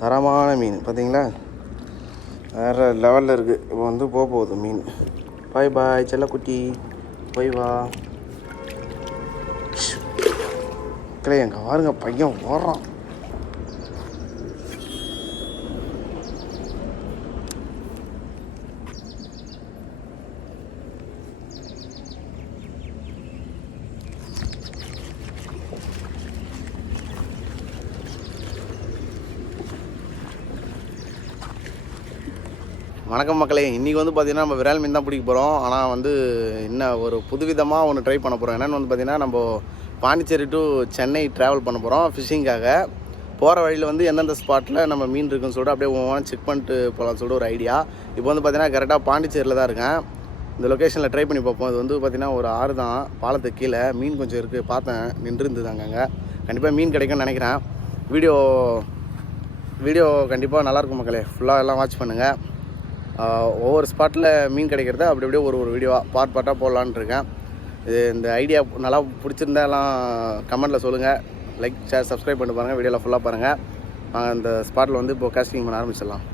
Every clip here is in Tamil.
தரமான மீன் பார்த்தீங்களா, வேறு லெவலில் இருக்குது. இப்போ வந்து போகுது மீன். பாய் பாய் செல்லக்குட்டி, போய் வா. மக்களே எங்கே பாருங்க, பையன் ஓடுறான். வணக்கம் மக்களே, இன்றைக்கி வந்து பார்த்திங்கன்னா நம்ம விரால் மீன் தான் பிடிக்க போகிறோம். ஆனால் வந்து இன்னும் ஒரு புதுவிதமாக ஒன்று ட்ரை பண்ண போகிறோம். என்னென்னு வந்து பார்த்திங்கன்னா, நம்ம பாண்டிச்சேரி டு சென்னை ட்ராவல் பண்ண போகிறோம் ஃபிஷ்ஷிங்காக. போகிற வழியில் வந்து எந்தெந்த ஸ்பாட்டில் நம்ம மீன் இருக்குன்னு சொல்லிட்டு அப்படியே ஒவ்வொன்றா செக் பண்ணிட்டு போகலான்னு சொல்லிட்டு ஒரு ஐடியா. இப்போ வந்து பார்த்திங்கன்னா கரெக்டாக பாண்டிச்சேரியில் தான் இருக்கேன். இந்த லொக்கேஷனில் ட்ரை பண்ணி பார்ப்போம். இது வந்து பார்த்திங்கன்னா ஒரு ஆறு தான், பாலத்துக்கு கீழே மீன் கொஞ்சம் இருக்குது. பார்த்தேன், நின்றுருந்தது அங்கங்கே. கண்டிப்பாக மீன் கிடைக்கும்னு நினைக்கிறேன். வீடியோ கண்டிப்பாக நல்லாயிருக்கும் மக்களே, ஃபுல்லாக எல்லாம் வாட்ச் பண்ணுங்கள். ஒவ்வொரு ஸ்பாட்டில் மீன் கிடைக்கிறத அப்படி அப்படியே ஒரு வீடியோவாக பார்ட்டாக போடலான்னு இருக்கேன். இந்த ஐடியா நல்லா பிடிச்சிருந்தா எல்லாம் கமெண்ட்டில் சொல்லுங்கள். லைக், ஷேர், சப்ஸ்கிரைப் பண்ணி பாருங்கள். வீடியோவில் ஃபுல்லாக பாருங்கள். நாங்கள் இந்த ஸ்பாட்டில் வந்து இப்போ காஸ்டிங் பண்ண ஆரம்பிச்சிடலாம்.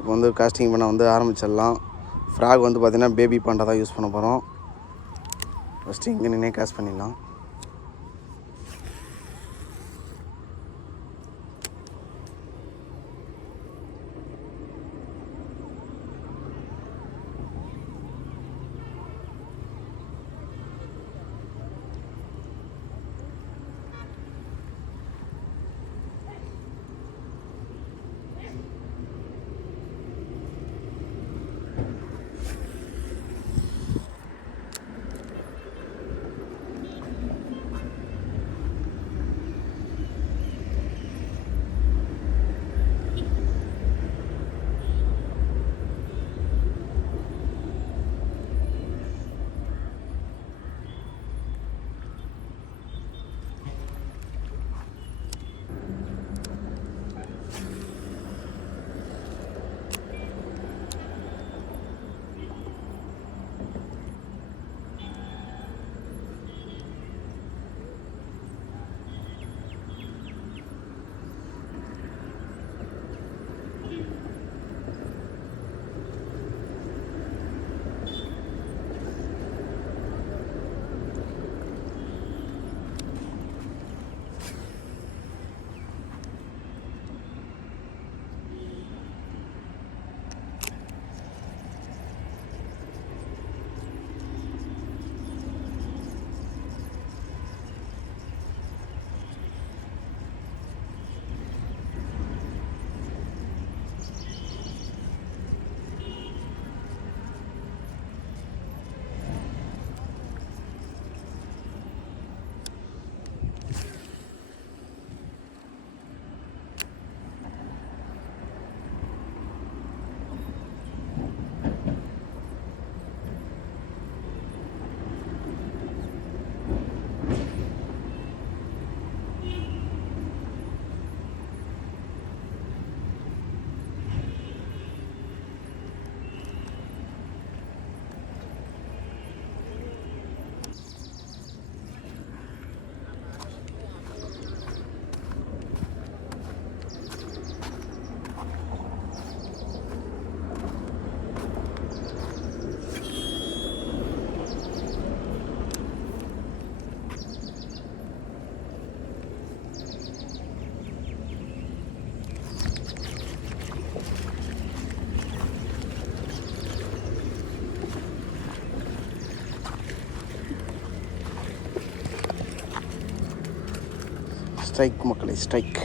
இப்போ வந்து காஸ்டிங் பண்ண வந்து ஆரம்பிச்சிடலாம். ஃப்ராக் வந்து பார்த்திங்கன்னா பேபி பாண்டா தான் யூஸ் பண்ண போகிறோம். ஃபஸ்ட்டு இங்கே நின்னே காஸ்ட் பண்ணிடலாம். ஸ்ட்ரைக் மக்களை, ஸ்ட்ரைக்.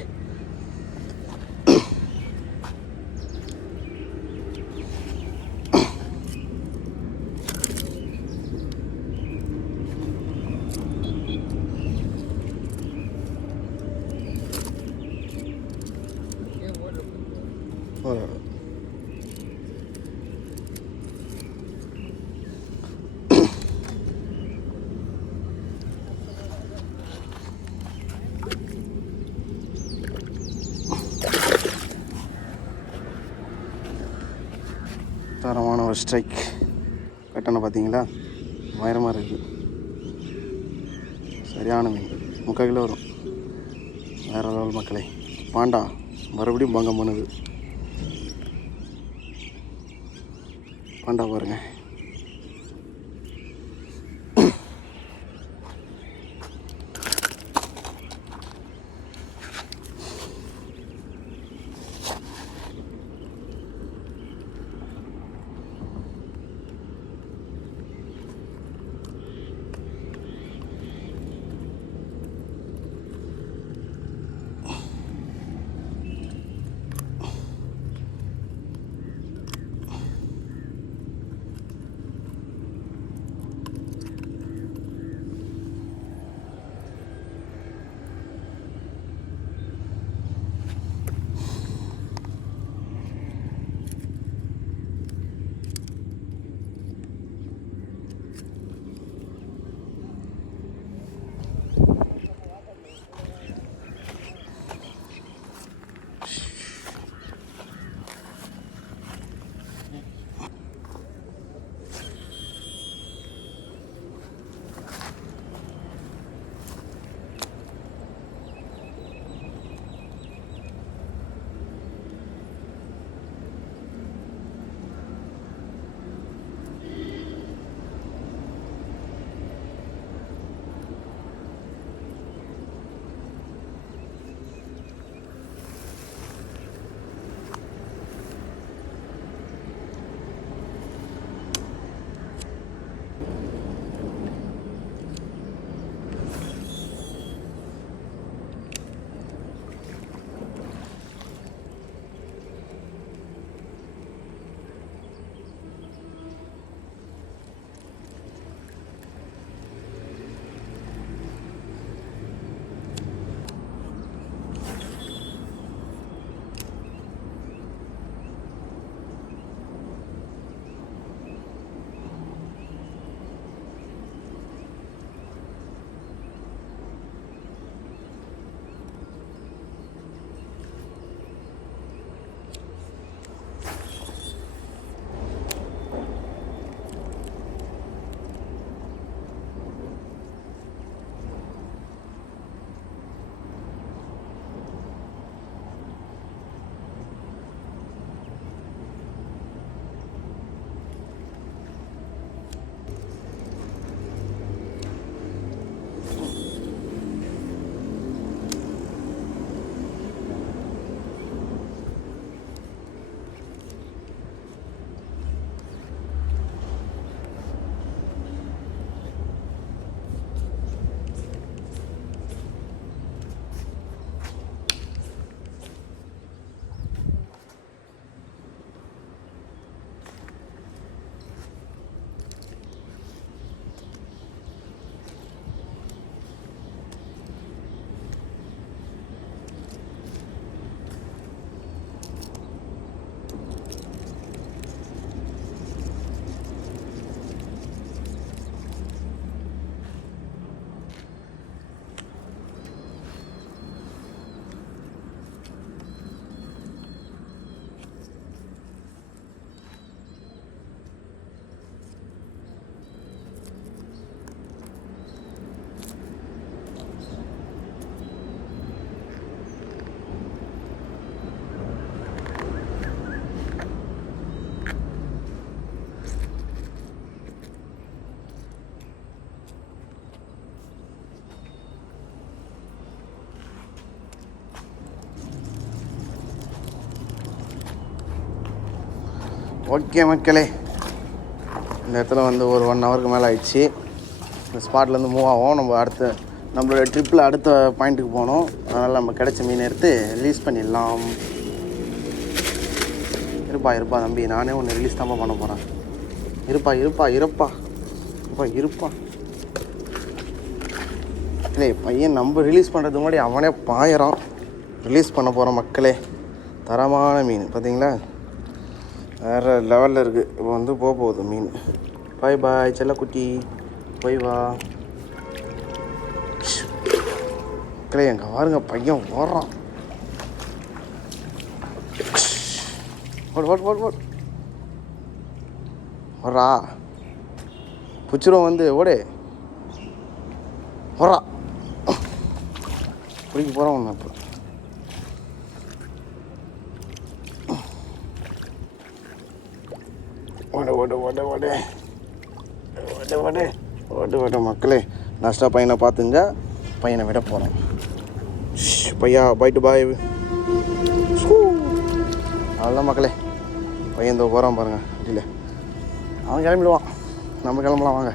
தரமான ஒரு ஸ்ட்ரைக் கட்டணை பார்த்தீங்களா, உயரமாக இருக்குது. சரியான மீன், 3/4 கிலோ வரும். வேறு லெவல் மக்களே. பாண்டா மறுபடியும் பங்கம் பண்ணுது. பாண்டா பாருங்க. ஓகே மக்களே, இந்த இடத்துல வந்து ஒரு 1 ஹவருக்கு மேலே ஆயிடுச்சு. இந்த ஸ்பாட்லேருந்து மூவ் ஆகும். நம்மளோட ட்ரிப்பில் அடுத்த பாயிண்ட்டுக்கு போகணும். அதனால் நம்ம கிடைச்ச மீன் எடுத்து ரிலீஸ் பண்ணிடலாம். இருப்பா தம்பி, நானே ஒன்று ரிலீஸ் தான் பண்ண போகிறேன். இருப்பா இல்லை பையன் நம்ம ரிலீஸ் பண்ணுறதுக்கு முன்னாடி அவனே பாயிறான். ரிலீஸ் பண்ண போகிறோம் மக்களே. தரமான மீன் பார்த்தீங்களா, வேறு லெவலில் இருக்குது. இப்போ வந்து போகுது மீன். பாய் செல்லக்குட்டி, போய் வா. மக்களே எங்கே பாருங்க, பையன் ஓடுறான். ஓடுறா, பிடிச்சிரும் வந்து ஓடே ஓடுறா. பிடிக்க போகிறோம் ஒன்று இப்போ. ஓடு மக்களே. லாஸ்ட்டாக பையனை பார்த்துஞ்சா பையனை விட போகிறோம். பையா பாய்ட்டு பாய். அவ்வளோதான் மக்களே. பையன் போகிறான் பாருங்கள் இல்லை, அவன் கிளம்பிடுவான். நம்ம கிளம்பலாம் வாங்க.